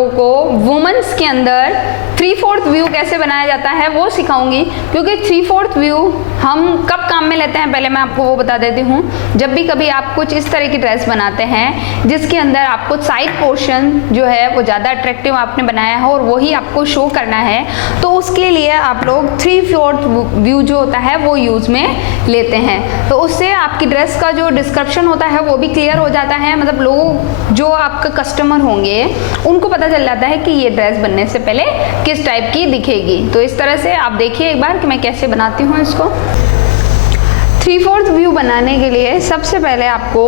लोगों को वुमेन्स के अंदर 3/4 व्यू कैसे बनाया जाता है वो सिखाऊंगी, क्योंकि 3/4 व्यू हम कब काम में लेते हैं पहले मैं आपको वो बता देती हूँ। जब भी कभी आप कुछ इस तरह की ड्रेस बनाते हैं जिसके अंदर आपको साइड पोर्शन जो है वो ज़्यादा अट्रैक्टिव आपने बनाया है और वही आपको शो करना है, तो उसके लिए आप लोग 3/4 व्यू जो होता है वो यूज़ में लेते हैं। तो उससे आपकी ड्रेस का जो डिस्क्रिप्शन होता है वो भी क्लियर हो जाता है, मतलब लोग जो आपका कस्टमर होंगे उनको पता चल जाता है कि ये ड्रेस बनने से पहले किस टाइप की दिखेगी। तो इस तरह से आप देखिए एक बार कि मैं कैसे बनाती हूँ इसको। 3/4 व्यू बनाने के लिए सबसे पहले आपको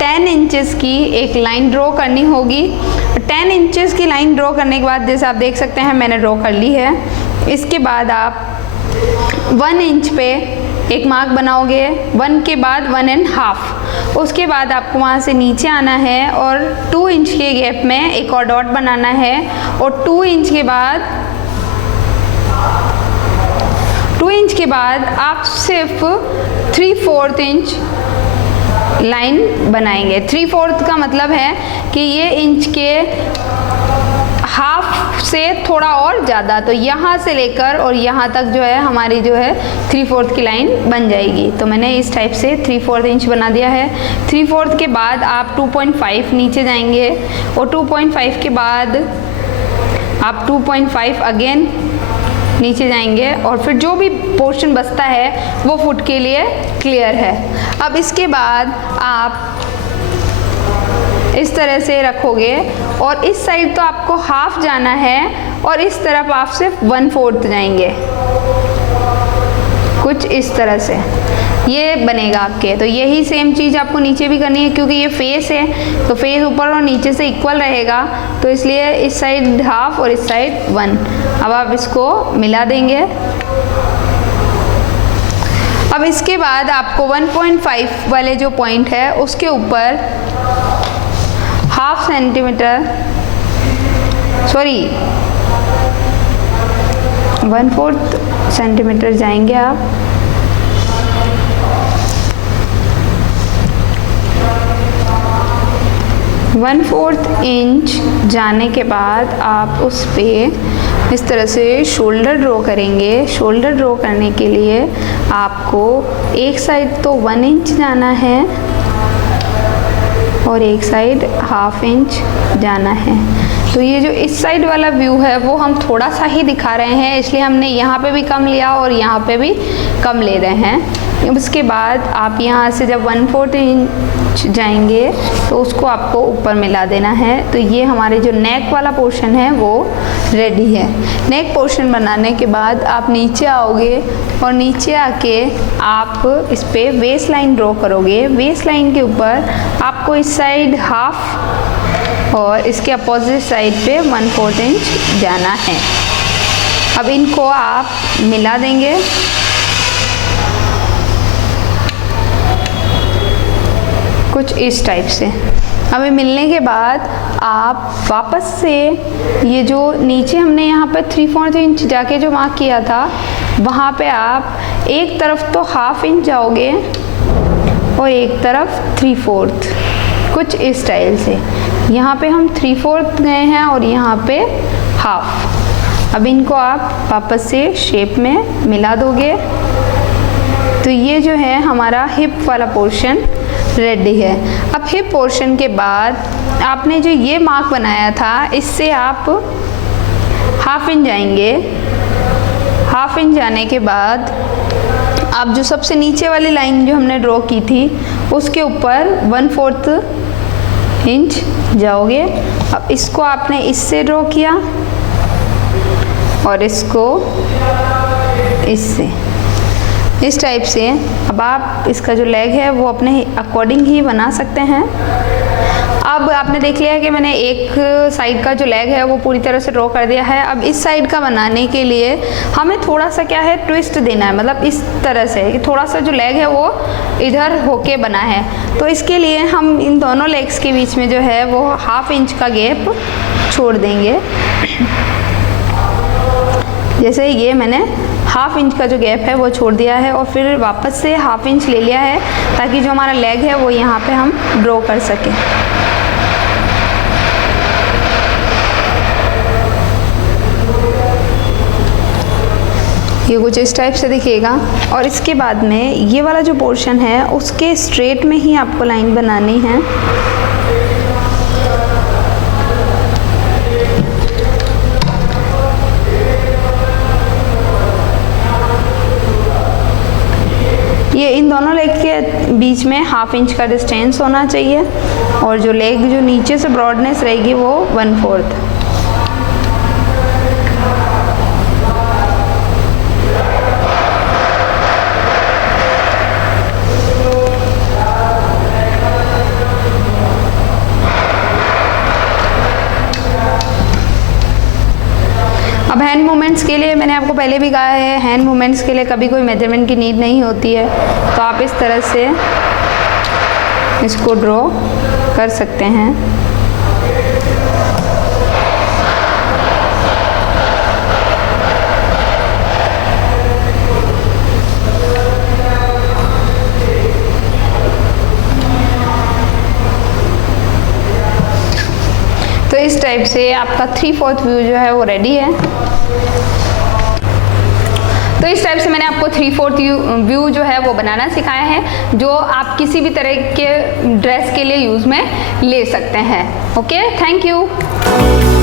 10 इंचेस की एक लाइन ड्रॉ करनी होगी। 10 इंचेस की लाइन ड्रॉ करने के बाद जैसे आप देख सकते हैं मैंने ड्रॉ कर ली है। इसके बाद आप 1 इंच पे एक मार्क बनाओगे, 1 के बाद 1.5। उसके बाद आपको वहाँ से नीचे आना है और 2 इंच के गैप में एक और डॉट बनाना है और 2 इंच के बाद आप सिर्फ 3/4 इंच लाइन बनाएंगे। 3/4 का मतलब है कि ये इंच के हाफ से थोड़ा और ज़्यादा, तो यहाँ से लेकर और यहाँ तक जो है हमारी जो है 3/4 की लाइन बन जाएगी। तो मैंने इस टाइप से 3/4 इंच बना दिया है। 3/4 के बाद आप 2.5 नीचे जाएंगे और 2.5 के बाद आप 2.5 अगेन नीचे जाएंगे और फिर जो भी पोर्शन बचता है वो फुट के लिए क्लियर है। अब इसके बाद आप इस तरह से रखोगे और इस साइड तो आपको हाफ जाना है और इस तरफ आप सिर्फ 1/4 जाएंगे, कुछ इस तरह से ये बनेगा आपके। तो यही सेम चीज़ आपको नीचे भी करनी है, क्योंकि ये फेस है तो फेस ऊपर और नीचे से इक्वल रहेगा, तो इसलिए इस साइड हाफ और इस साइड 1। अब आप इसको मिला देंगे। अब इसके बाद आपको 1.5 वाले जो पॉइंट है उसके ऊपर 1/2 सेंटीमीटर 1/4 सेंटीमीटर जाएंगे आप। वन 1/4 इंच जाने के बाद आप उस पे इस तरह से शोल्डर ड्रॉ करेंगे। शोल्डर ड्रॉ करने के लिए आपको एक साइड तो 1 इंच जाना है और एक साइड 1/2 इंच जाना है। तो ये जो इस साइड वाला व्यू है वो हम थोड़ा सा ही दिखा रहे हैं, इसलिए हमने यहाँ पे भी कम लिया और यहाँ पे भी कम ले रहे हैं। उसके बाद आप यहाँ से जब 1/4 इंच जाएंगे तो उसको आपको ऊपर मिला देना है। तो ये हमारे जो नेक वाला पोर्शन है वो रेडी है। नेक पोर्शन बनाने के बाद आप नीचे आओगे और नीचे आके आप इस पे वेस्ट लाइन ड्रॉ करोगे। वेस्ट लाइन के ऊपर आपको इस साइड 1/2 और इसके अपोजिट साइड पे 1/4 इंच जाना है। अब इनको आप मिला देंगे। कुछ इस टाइप से। हमें मिलने के बाद आप वापस से ये जो नीचे हमने यहाँ पे 3/4 इंच जाके जो मार्क किया था वहाँ पे आप एक तरफ तो 1/2 इंच जाओगे और एक तरफ 3/4, कुछ इस स्टाइल से। यहाँ पे हम 3/4 गए हैं और यहाँ पे 1/2। अब इनको आप वापस से शेप में मिला दोगे। तो ये जो है हमारा हिप वाला पोर्शन रेडी है। अब हिप पोर्शन के बाद आपने जो ये मार्क बनाया था इससे आप 1/2 इंच जाएंगे। 1/2 इंच जाने के बाद आप जो सबसे नीचे वाली लाइन जो हमने ड्रॉ की थी उसके ऊपर 1/4 इंच जाओगे। अब इसको आपने इससे ड्रॉ किया और इसको इससे, इस टाइप से। अब आप इसका जो लेग है वो अपने अकॉर्डिंग ही बना सकते हैं। अब आपने देख लिया कि मैंने एक साइड का जो लेग है वो पूरी तरह से ड्रॉ कर दिया है। अब इस साइड का बनाने के लिए हमें थोड़ा सा क्या है ट्विस्ट देना है, मतलब इस तरह से कि थोड़ा सा जो लेग है वो इधर होके बना है। तो इसके लिए हम इन दोनों लेग्स के बीच में जो है वो 1/2 इंच का गैप छोड़ देंगे। जैसे ये मैंने 1/2 इंच का जो गैप है वो छोड़ दिया है और फिर वापस से 1/2 इंच ले लिया है ताकि जो हमारा लेग है वो यहाँ पे हम ड्रॉ कर सकें। ये कुछ इस टाइप से दिखेगा। और इसके बाद में ये वाला जो पोर्शन है उसके स्ट्रेट में ही आपको लाइन बनानी है। ये इन दोनों लेग के बीच में 1/2 इंच का डिस्टेंस होना चाहिए और जो लेग जो नीचे से ब्रॉडनेस रहेगी वो 1/4। अब हैंड मूवमेंट्स के लिए मैंने आपको पहले भी कहा है, हैंड मूवमेंट्स के लिए कभी कोई मेजरमेंट की नीड नहीं होती है, तो आप इस तरह से इसको ड्रॉ कर सकते हैं। तो इस टाइप से आपका 3/4 व्यू जो है वो रेडी है। तो इस टाइप से मैंने आपको 3/4 व्यू जो है वो बनाना सिखाया है, जो आप किसी भी तरह के ड्रेस के लिए यूज़ में ले सकते हैं। Okay, thank you.